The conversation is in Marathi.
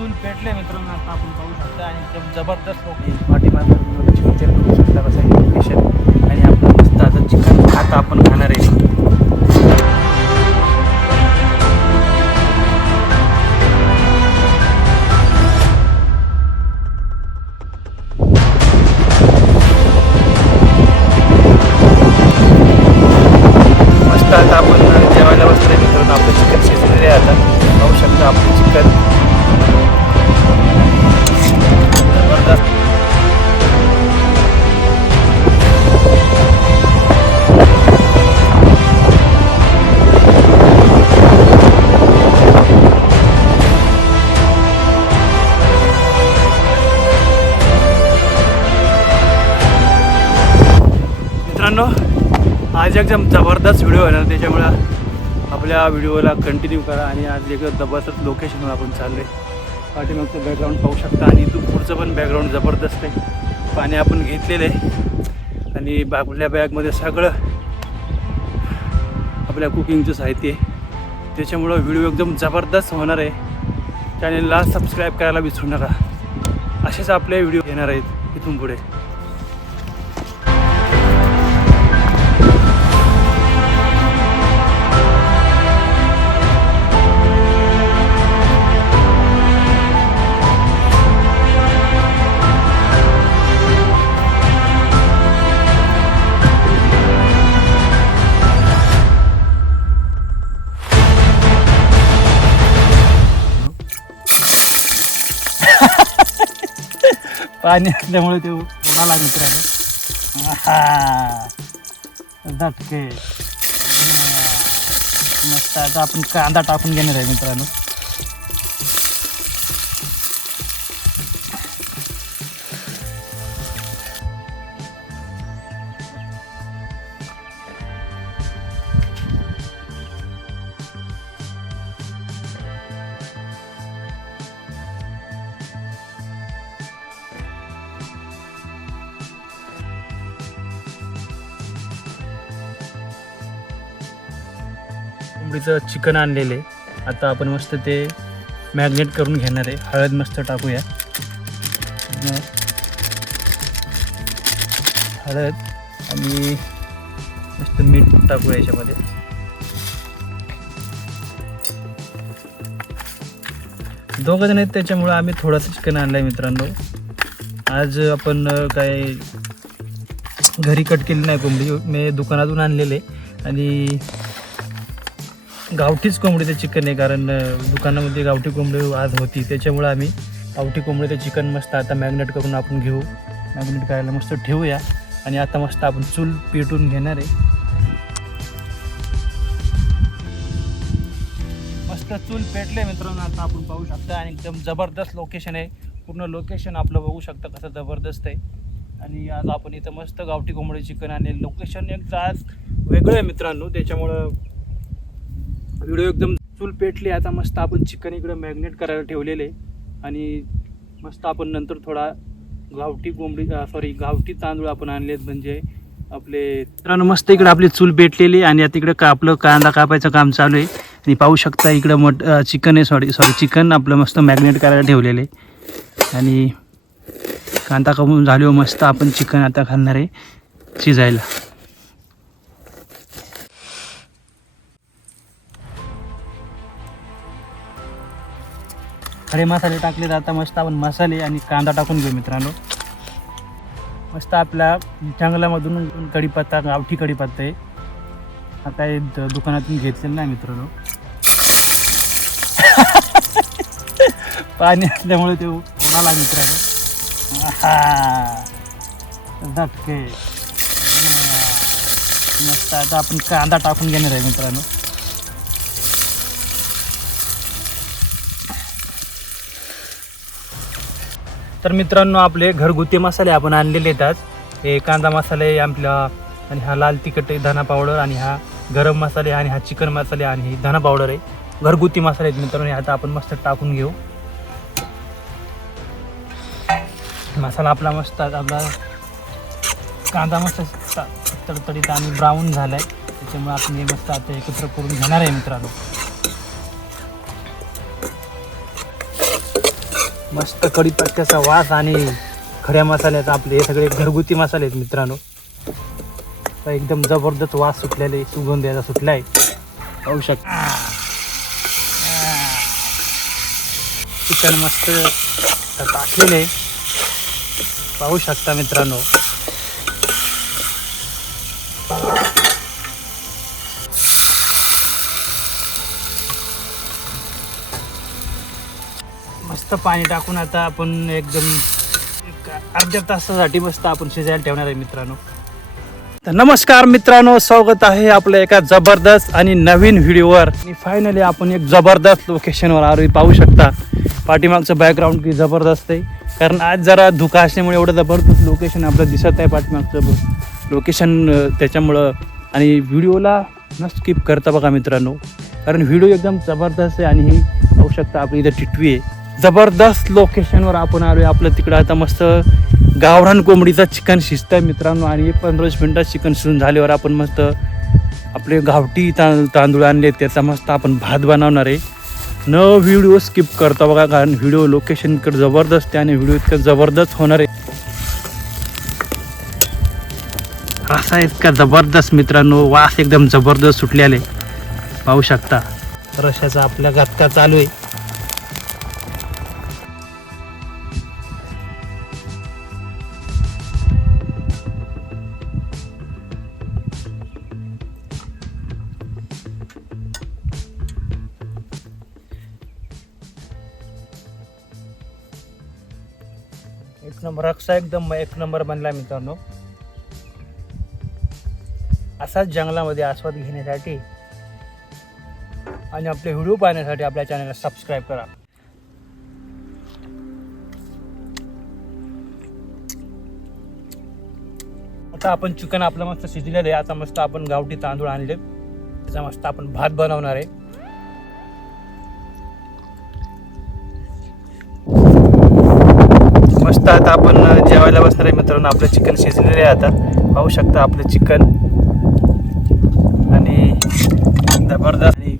चूल पेटले मित्रांनो, आता आपण पाहू शकता आणि एकदम जबरदस्त लोक पाठीमागे चिकन करू शकता कसं आहे लोकेशन. आणि आपलं मस्त आता चिकन आता आपण खाणार आहे. मस्त आता आपण जेवायला बसतोय मित्रांनो. आपलं चिकन शिजलेलं आहे. आता पाहू शकता आपलं चिकन जबरदस्त. मित्रांनो आज एकदम जबरदस्त व्हिडिओ आहे ना, त्याच्यामुळं आपल्या व्हिडिओला कंटिन्यू करा. आणि आज एकदम जबरदस्त लोकेशनवर आपण चाललो आहे. पाठीमागचं बॅकग्राऊंड पाहू शकता आणि इथून पुढचं पण बॅकग्राऊंड जबरदस्त आहे. पाणी आपण घेतलेलं आहे आणि आपल्या बॅगमध्ये सगळं आपल्या कुकिंगचं साहित्य आहे. त्याच्यामुळं व्हिडिओ एकदम जबरदस्त होणार आहे. चॅनलला सबस्क्राईब करायला विसरू नका. असेच आपले व्हिडिओ येणार आहेत इथून पुढे. पाणी असल्यामुळे ते उडाला मित्रांनो. धटके मस्त. आता आपण कांदा टाकून घेणार आहे मित्रांनो. कोंबडीचं चिकन आणलेलं आहे. आता आपण मस्त ते मॅरिनेट करून घेणार आहे. हळद मस्त टाकूया. हळद आणि मस्त मीठ टाकूया याच्यामध्ये. दोघं जण आहेत त्याच्यामुळं आम्ही थोडंसं चिकन आणलं आहे मित्रांनो. आज आपण काय घरी कट केली नाही कोंबडी, मी दुकानातून आणलेले. आणि गावठीच कोंबडीचं चिकन आहे, कारण दुकानामध्ये गावठी कोंबडी आज होती. त्याच्यामुळं आम्ही गावठी कोंबडीचं चिकन मस्त आता मॅरिनेट करून आपण घेऊ. मॅरिनेट करायला मस्त ठेवूया. आणि आता मस्त आपण चूल पेटून घेणार आहे. मस्त चूल पेटले मित्रांनो. आता आपण पाहू शकता आणि एकदम जबरदस्त लोकेशन आहे. पूर्ण लोकेशन आपलं बघू शकता कसं जबरदस्त आहे. आणि आज आपण इथं मस्त गावठी कोंबडी चिकन आणि लोकेशन एक आज वेगळं आहे मित्रांनो. त्याच्यामुळं व्हिडिओ एकदम चूल पेटली. आता मस्त आपण चिकन इकडं मॅरिनेट करायला ठेवलेले. आणि मस्त आपण नंतर थोडा गावठी गावठी तांदूळ आपण आणलेत, म्हणजे आपले मित्रांनो. मस्त इकडं आपली चूल पेटलेली आणि आता इकडं आपलं कांदा कापायचं काम चालू आहे. आणि पाहू शकता इकडं चिकन आहे. सॉरी चिकन आपलं मस्त मॅरिनेट करायला ठेवलेलं आहे. आणि कांदा कापून झाल्यावर मस्त आपण चिकन आता घालणार आहे शिजायला. खडे मसाले टाकले. आता मस्त आपण मसाले आणि कांदा टाकून घेऊ मित्रांनो. मस्त आपल्या जंगलामधून कढीपत्ता, गावठी कढीपत्ता आहे. आता हे दुकानातून घेतलेलं नाही मित्रांनो. पाणी असल्यामुळे ते उडाला मित्रांनो. धटके मस्त. आता आपण कांदा टाकून घेणार आहे मित्रांनो. तर मित्रांनो आपले घरगुती मसाले आपण आणलेले आहेत आज. हे कांदा मसाले आपला, आणि हा लाल तिखट धना पावडर, आणि हा गरम मसाले, आणि हा चिकन मसाले, आणि ही धना पावडर आहे. घरगुती मसाले आहेत मित्रांनो. आता आपण मस्त टाकून घेऊ. मसाला आपला मस्त, आपला कांदा मस्त तडतडीत आणि ब्राऊन झाला आहे. त्याच्यामुळे आपण हे मस्त आता एकत्र करून घेणार आहे मित्रांनो. मस्त कढीपत्त्याचा वास आणि खऱ्या मसाल्याचा आपले हे सगळे घरगुती मसाले आहेत मित्रांनो. तर एकदम जबरदस्त वास सुटलेले, सुगंध याचा सुटला आहे. पाहू शकता चिकन मस्त टाकलेले, पाहू शकता मित्रांनो. मस्त पाणी टाकून आता आपण एकदम अर्ध्या तासासाठी मस्त आपण शिजायला ठेवणार आहे मित्रांनो. तर नमस्कार मित्रांनो, स्वागत आहे आपल्या एका जबरदस्त आणि नवीन व्हिडिओवर. आणि फायनली आपण एक जबरदस्त लोकेशनवर आलो. पाहू शकता पाठीमागचं बॅकग्राऊंड की जबरदस्त आहे, कारण आज जरा धुका असल्यामुळे एवढं जबरदस्त लोकेशन आपलं दिसत आहे पाठीमागचं लोकेशन. त्याच्यामुळं आणि व्हिडिओला न स्किप करता बघा मित्रांनो, कारण व्हिडिओ एकदम जबरदस्त आहे. आणि ही पाहू शकता आपली इथं टिटवी आहे. जबरदस्त लोकेशनवर आपण आलो आहे. आपलं तिकडं आता मस्त गावरान कोंबडीचा चिकन शिजतं आहे मित्रांनो. आणि 15-20 मिनटात चिकन शिजून झाल्यावर आपण मस्त आपले गावठी तांदूळ आणले, त्याचा मस्त आपण भात बनवणार आहे. न व्हिडिओ स्किप करता बघा, कारण व्हिडिओ लोकेशन इकडं जबरदस्त आहे आणि व्हिडिओ इतकं जबरदस्त होणार आहे. असा इतका जबरदस्त मित्रांनो, वास एकदम जबरदस्त सुटलेले पाहू शकता. रश्याचा आपल्या घातका चालू आहे. एक नंबर रक्षा एकदम एक नंबर बनला मित्रांनो. असाच जंगलामध्ये आस्वाद घेण्यासाठी आणि आपले व्हिडिओ पाहण्यासाठी आपल्या चॅनलला सबस्क्राईब करा. आता आपण चिकन आपलं मस्त शिजलेलं आहे. आता मस्त आपण गावठी तांदूळ आणले, त्याचा मस्त आपण भात बनवणार आहे. मस्त आता आपण जेवायला बसणार आहे मित्रांनो. आपलं चिकन शिजलेलं आहे. आता पाहू शकता आपलं चिकन आणि जबरदस्त आणि